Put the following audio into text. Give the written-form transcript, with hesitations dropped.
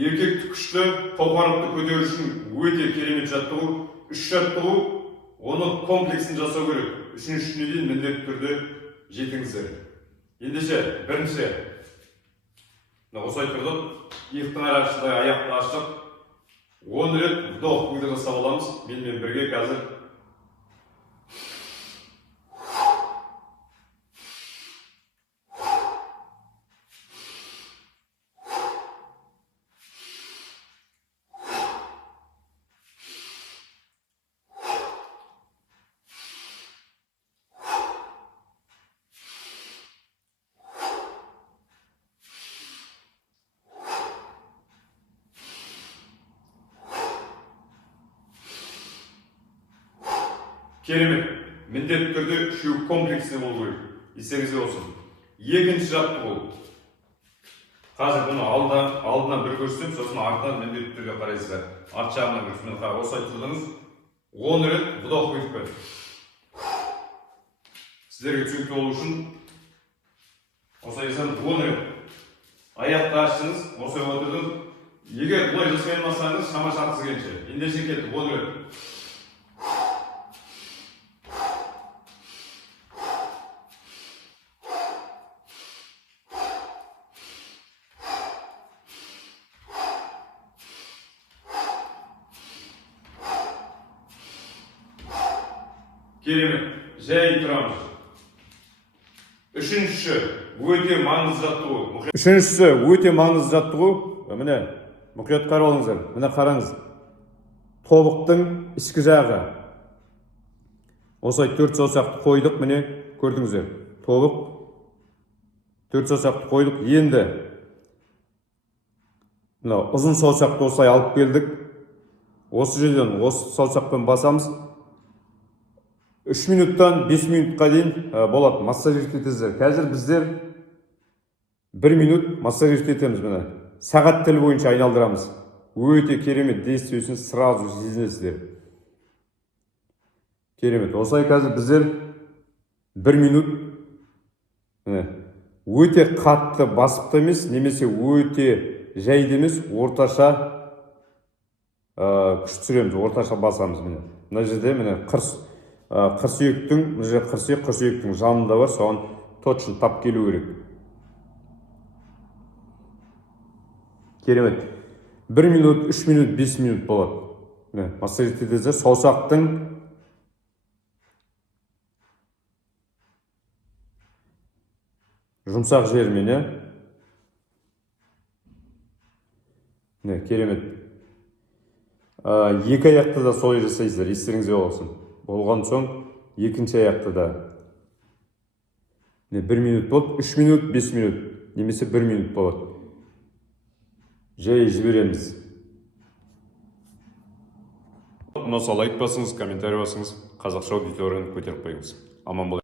еркекті күшті, қауқарықты көтеру үшін өте керемет жаттығу. 3 жаттығу, оны комплексін жасау керек. Үшіншісіне дейін міндетті түрде жетіңіздер. Ендеше, бірінші, осылай тұрдық, иықтың арасында аяқты аштық, 10 рет вдох выдох жасап аламыз. Менімен бірге қазір. Керемет. Міндетті түрде үшеуі комплексіне болу керек. Естеріңізде болсын. Екінші жаттығу. Қазір бұны алдынан бір көрсетем, сосын артынан міндетті түрде қарайсыздар. Арт жағынан көрсетем. Осылай тұрдыңыз. 10 рет вдох выдох. Сіздерге түсінікті болу үшін осылай жасаңыз 10 рет. Аяқты аштыңыз, осылай отырдыңыз. Егер бұлай жасай алмасаңыз, шама шарқысы келгенше. Ендеше кетті 10 рет. Керемет. Жай тұрамыз. Үшіншісі өте маңызды жаттығу. Міне, мұқият қарап алыңыздар. Міне қараңыз. Тобықтың ішкі жағы. Осылай 4 саусақты қойдық, міне көрдіңіздер. Тобық 4 саусақты қойдық. Енді ұзын саусақты осылай алып келдік. Осы жерден осы саусақпен басамыз. 3 минуттан 5 минутқа дейін болады. Массаж етесіздер. Қазір біздер 1 минут массаж етеміз. Сағат тілі бойынша айналдырамыз. Өте керемет действиесін сразу сезінесіздер. Керемет. Осылай қазір біздер 1 минут өте қатты басып емес, немесе өте жайды емес, орташа күш түсіреміз, орташа басамыз. Мына жерде қырсүйектің жанында бар, соған точно тап келу керек. Керемет. 1 минут, 3 минут, 5 минут болады. Массаж етесіздер. Саусақтың жұмсақ жермен. Керемет. Екі аяқты да солай жасайсыздар. Естеріңізде болсын. Болған соң, екінші аяқты да 1 минут болады, 3 минут, 5 минут, немесе 1 минут болады. Жай жібереміз. Ұнаса лайк басыңыз, комментарий басыңыз, қазақша аудиторияны көтеріп қойыңыз. Аман болыңыз.